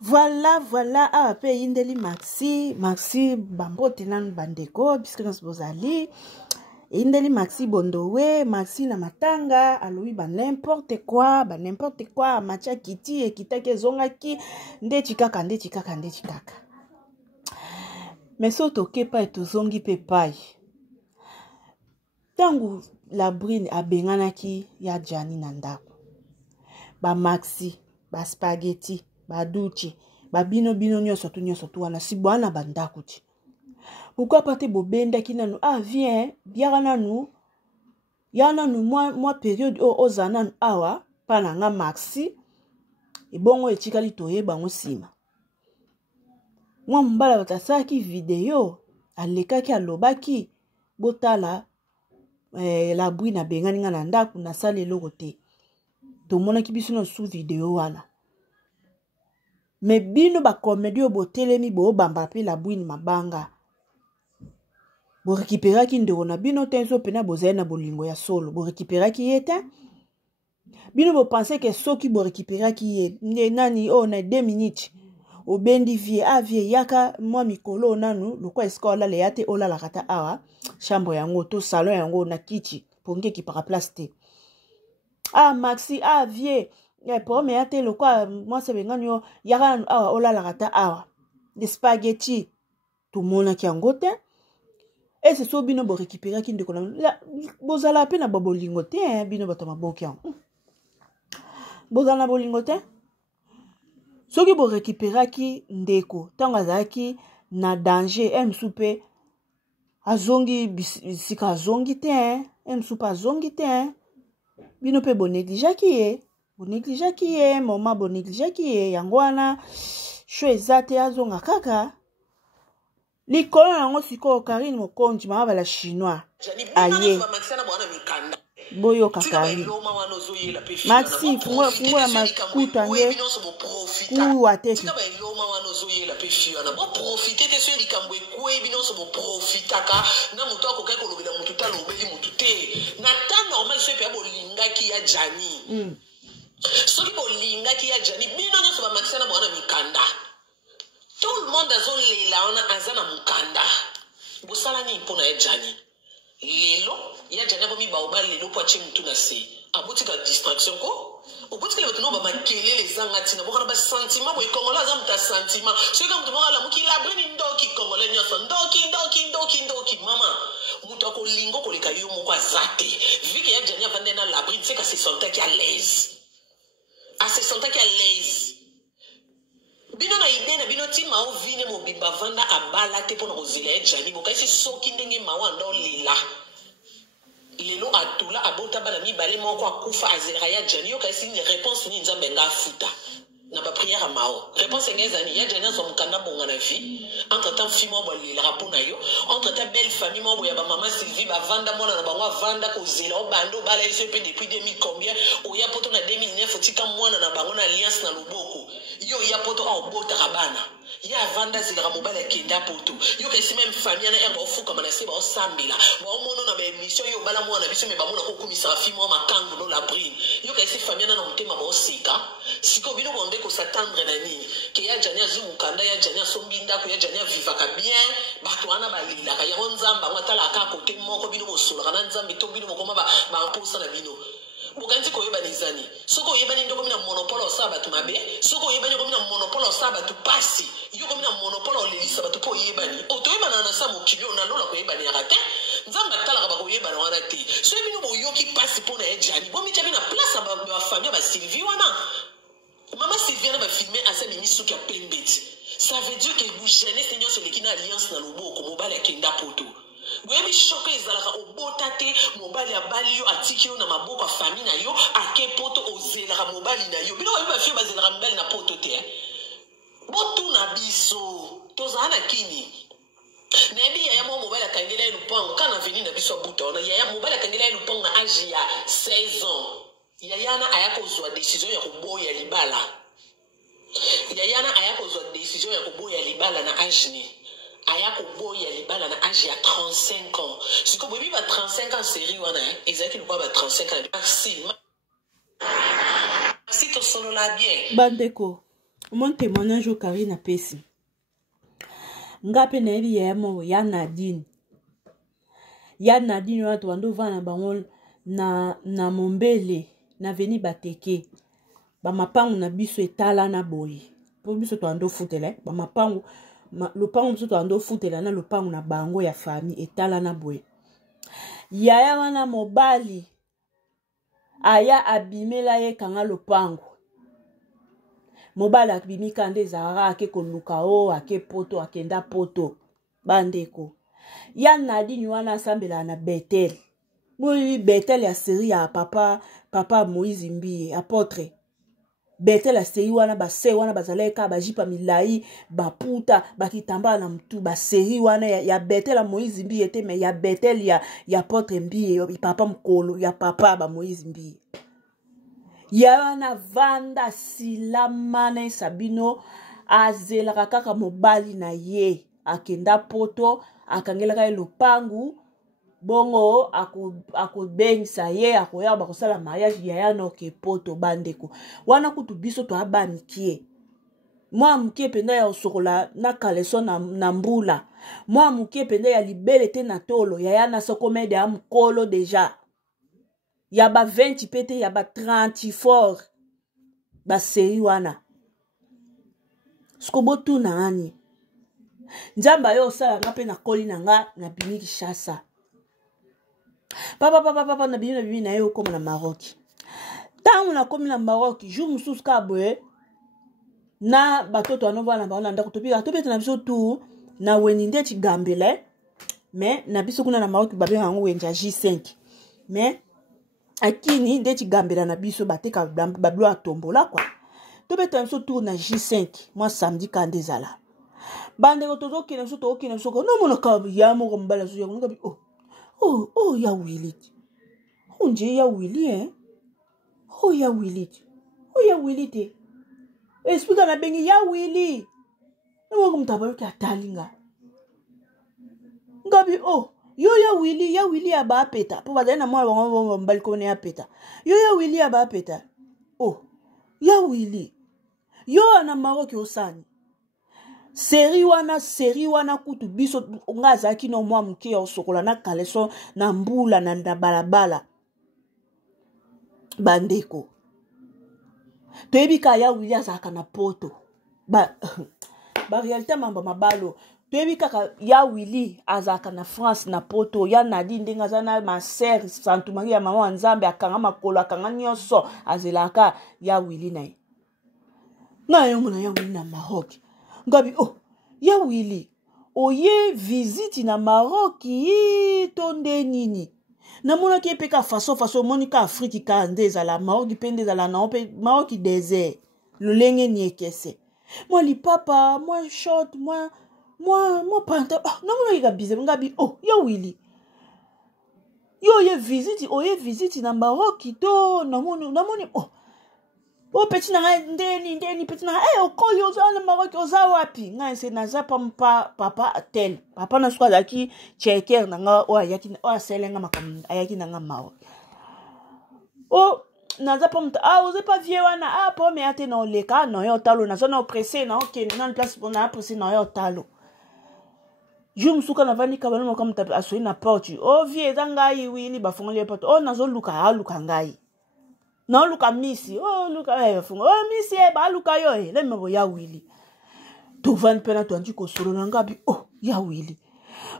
Voilà, ah, pe indeli Maxi, bambote nan bandeko, puisque nous bozali, indeli Maxi bondowe, Maxi na matanga, aloui ba n'importe quoi, macha kiti, ekitake zongaki, nde chikaka. Mais so toke pa eto zongi pe pai. Tangu la brine abenganaki ya Jani na ndako. Ba Maxi, ba spaghetti, ba duchi, ba bino nyonso tu wana si bwana bandako ti. Pourquoi pas te bobenda ki nanu viens biara nanu ya nanu moi période ozana awa pana nga Maxi e bongo etikali toyeba ngo sima. Mwa mbala batasaki video alekaki alobaki botala la brine abengani nga na ndako na sale eloko te. Tomonaki biso na sous video wana. Mais bino ba comédie botelemi bo bamba pe la brine mabanga. Bo récupéraki ndeko na bino tenso pena bozai na bolingo ya solo. Bo récupéraki yete. Bino bo pensez que soki bo récupéraki ye nani na 2 minutes. Obendi vie yaka mwa mikolo nanu lokwa eskola le yate ola la kata awa chambre yango to salon yango na kichi ponge ki para place te. Maxi vie pour me yate lokwa moi se benganyo yaka awa ola la kata awa des spaghetti tout mona ki yango te. Et c'est so bino bo récupérer ki ndeko na bozala pe na bolingo te bino bato maboki yango. Bozala bolingo te. Soki bo récupérer ki ndeko tanga zaki na danger msupe azongi bisika azongi te msupe azongi te bino pe bo négligeaki ye mama bo négligeaki ye yango wana sho ezate azonga kaka likolo yango siko Karine Mokonji mama bala chinois aye boyo kakari Maxi fungula makuta nge kuwa teki profiter te sur likambo ekwe binonso bo profitaka na muto akokai kolobela mutu talobeli mutu te na temps normal so pe bolingaki ya Jani soki bolingaki ya Jani bino nyonso ba Maxi na bwana mikanda tout le monde azolela wana aza na mukanda bosala ni mpona ya Jani lelo ya Jani abomi baoba lelo po atie mutu na se abotika distraction ko obuti le batuno ba makelele zanga tina bokana ba sentiment bo ikongola za muta sentiment soki mutu bokala muki la brine ndoki kongole nyoso ndoki mama mutu akolingo koleka yo moko azate viki ya Jani avande na la brine c'est que se sentait à l'aise bino na idée na bino tima o vine mo bimba vanda abala te pona kozela ya Jani bokaisi soki ndenge mawanda olila lelo atula abota bana mibale moko akufa azela ya Jani yo kaisi ni réponse ni nzambe nga futa na ba prière mao réponse ngezani ya Jani zo mukanda bonga na vie entre temps fimo bo lila rapona yo entre temps belle famille mo ya ba maman Sylvie ba vanda mona na bango vanda kozela o bando bala iso pe depuis 2000 combien o ya poto na 2009 tika mwana na bango na alliance na loboko yo ya poto a bota rabana ya vanda zila mobile kenda poto yo kaisi même famille na erba ofuka manase ba osambila ba omono na ba émission yo bala mwana biso me ba mona ko kumisa fimo makango no la brine yo kaisi famille na mutema ba osika siko bino bonde ko s'attendre na nini ke ya Jani azu mukanda ya Jani asombinda ko ya Jani vivaka bien bato wana balila ka ya nzamba ngwatala ka kote moko bino bosola kana nzambe to bino mokoma ba mposa na bino bukanzi ko yeba nizani soko yeba ndoko mina monopole osaba tu mabe soko yeba ndoko mina monopole osaba tu pasi yo ko mina monopole olelisa batu po yeba ni otoyeba na sa mokilio na lola ko yeba ni akate nzamba tala ka ba ko yeba na wana te so bino boyoki pasi pona ya Jani bo mita bina place ba famille ba Sylvie wana maman Sylvie na ba filmer asa mimi suki ya pembeti ça veut dire que vous jeunesse tenyo sur l'équipe alliance na loboko mobile kenda poto Gwebi choke ezalaka obotate mobali ya bali yo atiki yo na maboko ya famille na yo ake poto ozelaka mobali na yo bino ba fio bazelaka mobali na poto te botu na biso tozana kini nebi ya mo mobali akangela lupango kana veni na biso buta ona ya mobali akangela lupango na âge ya 16 ans yayana ayakozwa décision ya kuboya libala yayana ayakozwa décision ya kuboya libala na âge ni ayako boya libala na âge ya 35 ans siko bobi ba 35 ans série wana ezaki lukwa ba 35 ans si to solo la bien bandeko mon témoignage au Karine a pesi ngape na ebi yemo ya Nadine watu wando vana bango na Mombele na veni bateke ba mapangu na biso etala na boye po biso to ando futele ba mapangu lopangu biso to ando futela na lopangu na bango ya famille etala na boye yaya wana mobali aya abimela ye kanga lopangu mobali abimika nde zara ake koluka o ake poto akenda poto bandeko ya Nadine wana asambela na Bethel moi Bethel ya série ya papa Moïse Mbiye apôtre Bethel la série wana ba se wana bazaleka ba jipa milai ba puta ba kitamba na mtu ba série wana ya Bethel la Moïse Mbiye te mais ya Bethel ya apôtre Mbiye papa mkolo ya papa ba Moïse Mbiye ya wana vanda silamane sabino azelaka kaka mobali na ye akenda poto akangelaka lopangu bongo ako bengisa ye akoya bakosala mariage ya noke poto bandeko wana kutu biso to abanikie moi mukie penda ya osokola na kaleso na mbula moi mukie penda ya libele te na tolo ya na sokome de amkolo deja ya ba 20 pete ya ba 30 fort ba série wana skobotu na ani njamba yo sala ngape na koli na nga na biniki shasa papa na bimi na yo komo na Maroc tangu na komi na Maroc jour mususu ka boye na batoto anova na baona ndako topika topeta na biso tu na weni nde chigambele mais na biso kuna na Maroc babenga ngo wenja J5 mais akini nde chigambela na biso bateka bablo atombola kwa topeta na biso tu na J5 moi samedi ka ndezala bandeko tozokina biso tokina biso no mona ka ya moko mbala zo ya ngobi oh ya Willy unje ya Willy oh ya Willy te explica na bengi ya Willy no ngo mtabalo ki atalinga ngabi yo ya Willy aba peta po badana na mwa bango mbali ko ne apeta yo ya Willy aba peta ya Willy yo na Maroc osani série wana kutu biso nga zaki no mwa muke ya osokola na kaleso na mbula na balabala bandeko toyebika ya Willy azaka na poto ba réalité mamba mabalo toyebika ya Willy azaka na France na poto ya Nadine ndenga zana ma sœur Santu Maria mama Nzambe akanga makolo akanga nyonso azelaka ya Willy naye na yo mona ya Willy na Maroc ngabi ya Willy oye visite na Maroc tonde nini na mona ki peka faso monika Afrique ka ndeza la Maroc pende za la na pe Maroc désert lolenge ni ekese moi li papa moi short moi panta na mona yika bize ngabi ya Willy yo ye visite na Maroc to na moni petit na ndeni petit na okoli ozana Maroc oza wapi nga se naza papa tel papa na swa laki checker na nga ayaki aselenga makam ayaki na nga Maroc naza pa mta oze pa vie wana po me ate na oleka na yo talo na zona oppressé na ok na place pour na oppressé na yo talo jum suka na vani ka bana makam ta asoi na porte vie zanga yi Willy bafungole porte nazo luka ngai na luka misi luka fungo misi ba luka yo le mebo ya Willy to van pena to anji ko solo na ngabi ya Willy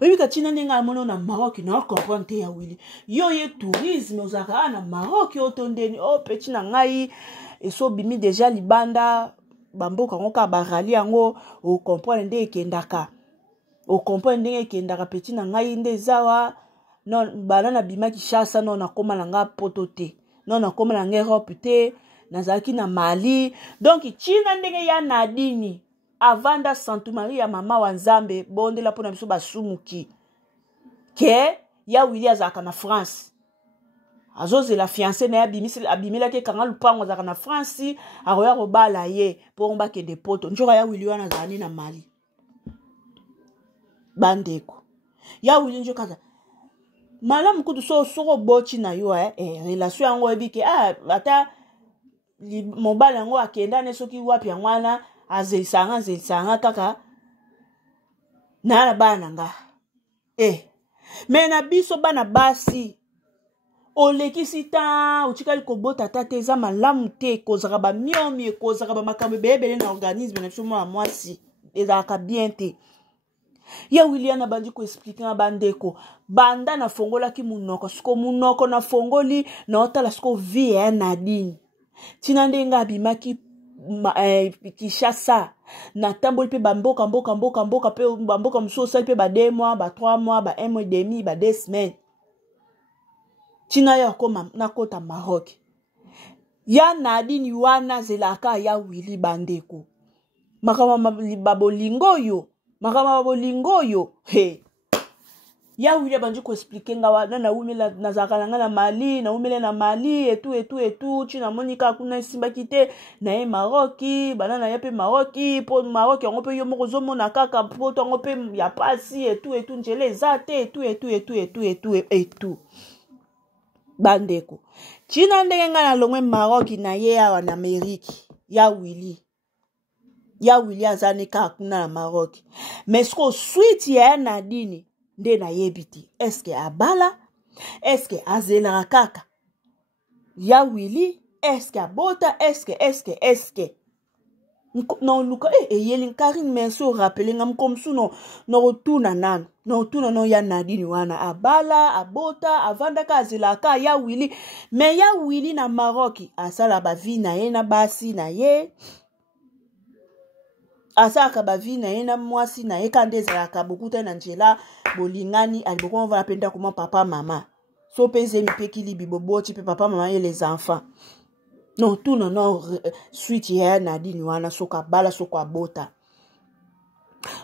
oyika china nenga mono na Maroc na comprendre ya Willy yo ye tourisme ozaka na Maroc otondeni petit na ngai eso bimi déjà libanda bamboka ngoka barali yango o comprendre nde ekendaka petit na ngai nde zawa non banana bima Kinshasa non na koma na nga poto te non na koma na Europe te nazaki na Mali donc china ndenge ya Nadine avanda Santu Maria mama wa Nzambe bondela pona biso basumuki ke ya Willy azaka na France azoze la fiancée na abimila ke kanga lupango azaka na France aroya robala ye po ngba ke de poto njoka ya Willy wana zani na Mali bandeko ya Willy njoka malamu kutu soko bochi na yo relation yango ebike ata mobala yango akenda ne soki wapi ngwana azelisanga kaka na bana nga me na biso bana basi olekisi ta utikali kobota tate eza malamu te kozaka bamiomi kozaka bamakambo ebele na organisme na biso mwana mwasi ezalaka bien te ya William bandi koexplike na bandeko banda na fongolaki munoko siko munoko na fongoli na otala siko vie ya Nadine tina ndenga abimaki Kishasa na tamboli pe bamboka pe bamboka musu osali pe ba 2 mois ba 3 mois ba 1 mois et demi ba 2 semaines tina ya koma na kota Maroc ya Nadine wana zelaka ya Willy bandeko makama babolingo yo ya Willy bandi ko expliquer nga wana na umela na zakala nga na Mali na umela na Mali etu china monika kuna simba kite na e Maroc banana ya pe Maroc po Maroc yango pe yo moko zomona kaka po tongo pe ya pasi etu njele zate etu bandeko china ndenge nga na longwe Maroc na ye awa na Amerique ya Willy azane kaka kuna na Maroc mais sko suite ya Nadine nde na yebiti eske abala eske azela kaka ya Willy eske abota eske non luka yeli Karine merci au rappeler ngam comme sou no retourna no ya Nadine wana abala abota avanda ka azela ka ya Willy mais ya Willy na Maroc asala ba vie na ye na basi na ye asaka ba vie na ye na mwasi na ye kande ezalaka bokuta na njela bolingani aliboko on va apenda comment papa mama so peze mipeki libi boboti pe papa mama et les enfants non tout non suite ya Nadine wana soka bala soka bota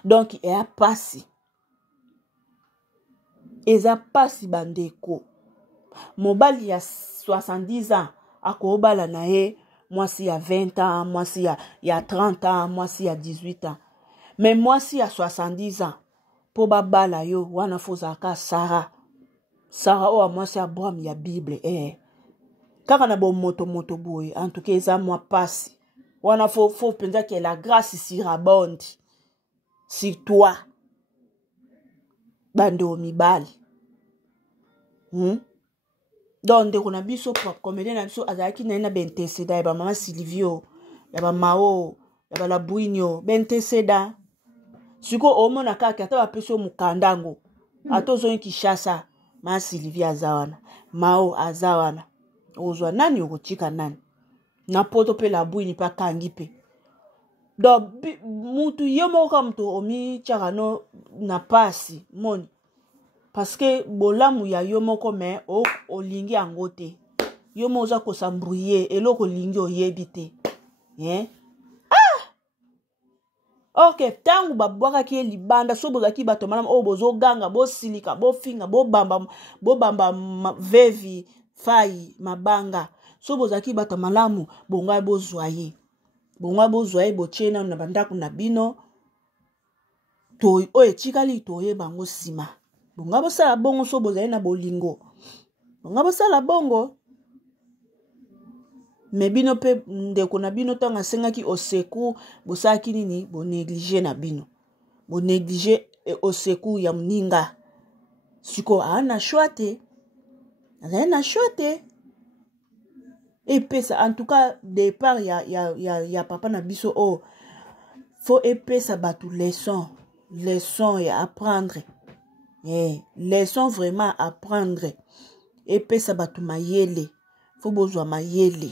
donc eza pasi bandeko mobali ya 70 ans akobala na ye mwasi ya 20 ans mwasi ya 30 ans mwasi ya 18 ans mais mwasi ya 70 ans po babala yo wana fozaka Sarah o mwasi ya Abraham ya Bible kaka na bo moto boye en tout cas eza mwa pasi wana fo penza que la grâce surabonde sur toi bando mibali donc ndeko na biso comédien na biso azalaki na benteseda ya mama Silvio ya Mao ya Labuinyo benteseda siko omona kaka ata bapesi mukandango atozongi Kishasa ma Silvia azawana Mao azawana ozwa nani okotika nani na poto pe Labuini pa kangi pe donc mutu yemo ka mtu omi chakano na pasi moni parce que bolamu ya yo moko me olingi yango te yo mo oza kosambrouiller eloko lingi oyebi te ok tangu babwakaki libanda so bozaki bato malamu bozoganga bosilika bofinga bobamba vevi fai mabanga so bozaki bato malamu bonga bozwa ye bochena na bandako na bino to etikali toye bango sima bonga bosala bongo so bozali na bolingo bonga bosala bongo me bino pe ndeko na bino tanga sengaki oseku bosaki nini bonéglige na bino bonéglige oseku ya mninga siko ana shwate epesa en tout cas départ ya papa na biso faut epesa batu leçon ya apprendre leçon vraiment apprendre epesa batu mayele faut bozwa mayele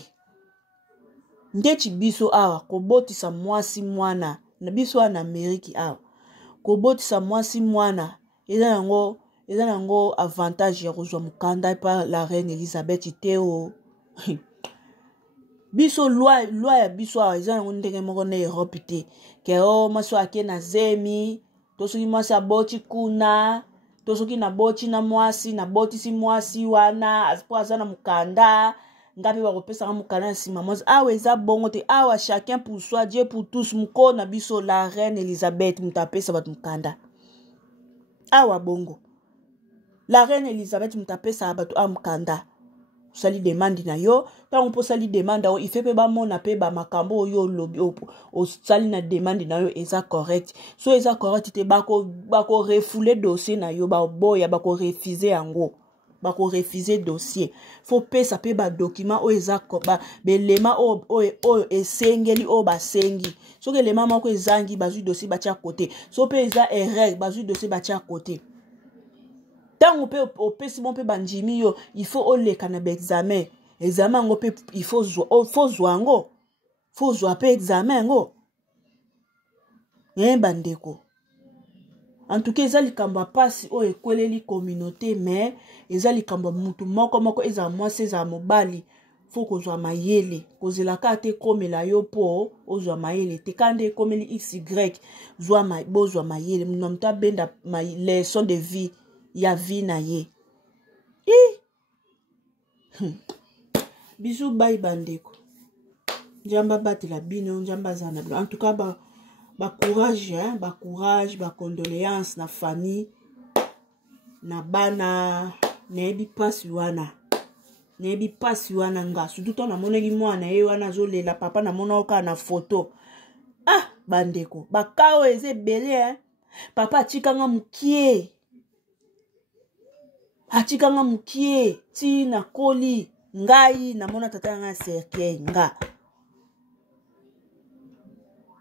ndeti biso awa kobotisa mwasi mwana na biso na Ameriki awa kobotisa mwasi mwana eza nango avantage ya kozwa mukanda pa la reine Elisabeth teo biso loi ya biso awa eza nango ndenge moko na Europe te ke mwasi ake na zemi to soki mwasi aboti kuna to soki naboti na mwasi nabotisi mwasi wana po aza na mukanda ngapi bakopesaka mukanda na nsima mwasi awa eza bongo te awa chacun pour soi Dieu pour tous muko na biso la reine Elisabeth mutapesa batu mukanda awa bongo la reine Elisabeth mutapesa batu mukanda sali demande na yo tant po sali demande il fait pe ba mona pe ba makambo yo lobi o sali na demande na yo eza correct so eza correct te bako refouler dossier na yo ba boya bako refuser yango bako refuser dossier faut pesa pe ba document o eza ba belema o esengeli o basengi so que les mamans ko ezangi bazui dossier batia côté so pe eza erreur bazui dossier batia côté tant on peut si bon peut banjimi yo il faut o le kana ba examen ngo pe il faut zwango faut zwa pe examen ngo bandeko en tout cas eza likambo pasi o ekweleli communauté mais eza likambo mutu moko eza mwasi eza mobali faut kozwa mayele kozelaka te komela yo po ozwa mayele te kande komeli xy bozwa mayele mutu abenda leçon de vie ya vie na ye bisous bye bandeko njamba batela bino njamba zana en tout cas courage hein courage condoléances na famille na bana nebi pasi wana nga surtout to na moneli mwana ye wana zolela papa na mona oka na photo bandeko bakao eze belé hein papa atikanga mukie ti na koli ngai na mona tata nga cercueil nga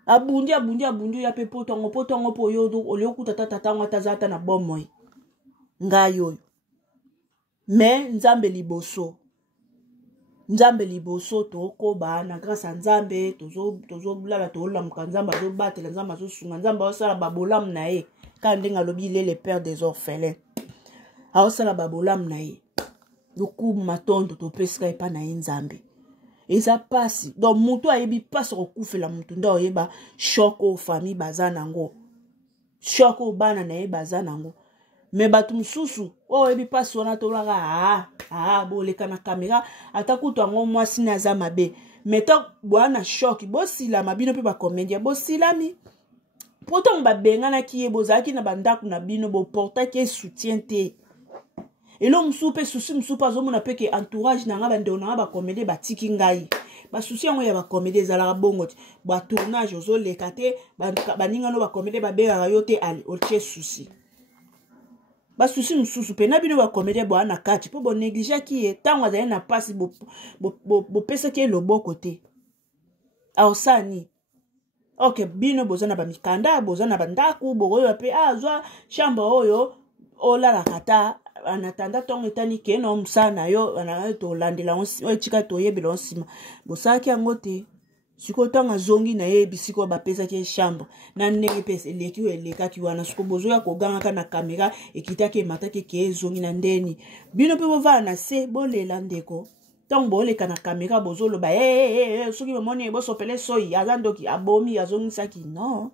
abundi ya pe potongo po yo olio kuta tata nga tazata na bomoi ngai oyo mais nzambe liboso tokoba na grâce à nzambe tozo bulala tolamuka nzambe azobatela nzambe azosunga nzambe osala babolamu na ye ka ndenga lobi il est le père des orphelins aosala babolamu na ye lokumu matondo topesika epa na ye nzambe eza pasi donc mutu ayebi pasi kokufela mutu nda oyeba shoko famille baza nango shoko bana na ye baza nango mais batu mususu oyebi pasi wana tolaka boleka na kamera ata kutu yango mwasi naza mabe mais ta bwana shock bosilama bino mpe bacomédien bosilami pourtant babenganaki ye bozalaki na bandako na bino boportaki soutien te elo musu pe susi musu pa azomona pe ke entourage nanga bandeko nanga bacomédie batiki ngai basusi yango ya bacomédie ezalaka bongo te batournage ozoleka te baningano bacomédie babengaka yo te ale otie susi basusi mususu pe na bino bacomédie bwana kati mpo bonegligeaki ye ntango azali na pasi bopesaki ye loboko te aosani ok bino boza na bamikanda boza na bandako bokoyoba mpe azwa chambre oyo olalaka ta anatanda ntongo etani ke no mosala na yo tolandela etika toyebela nsima bosalaki yango te sikoyo ntango azongi na ye bisiko bapesaki ye chambre na ndenge mpe eleki oyo elekaki wana siko bozoya kogangaka na kamera ekitaki emataki ke ezongi na ndeni bino mpe bovala na se bolela ndeko ntango boleka na kamera bozoloba soki bomoni bosopele soyi aza ndoki abomi azongisaki non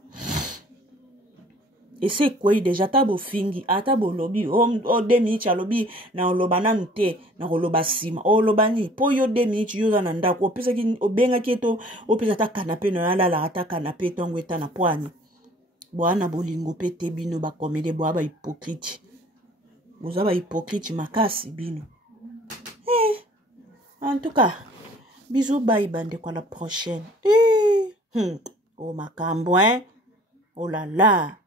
ese kwei deja ta bofingi ata bolobi o 2 minutes alobi na oloba nanu te na koloba nsima oloba ni po yo 2 minutes yo za na ndako opesaki obengaki eto opesa ta kanape no yalalaka ta kanape ntongo eta na pwani bwana bolingo mpe te bino bakomede boa bahypocrite boza bahypocrite makasi bino en tout cas bisous bye bandeko à la prochaine oh makambo hein oh là là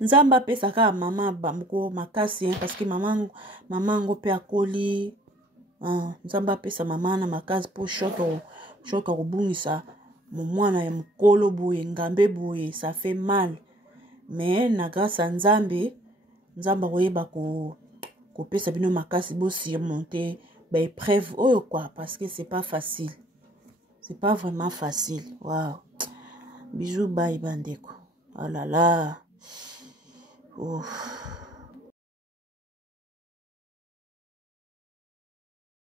nzamba pesaka mama bamko makasi hein, parce que mamango pe akoli nzamba pesa mama na makasi po shoka kobungisa mwana ya mukolo boye ngambe boye ça fait mal mais na grâce à nzambe koyeba ko pesa bino makasi bo surmonter ba épreuve oyo quoi parce que c'est pas facile, c'est pas vraiment facile. Wow, bisous bye bandeko. Oh là là. Ouf.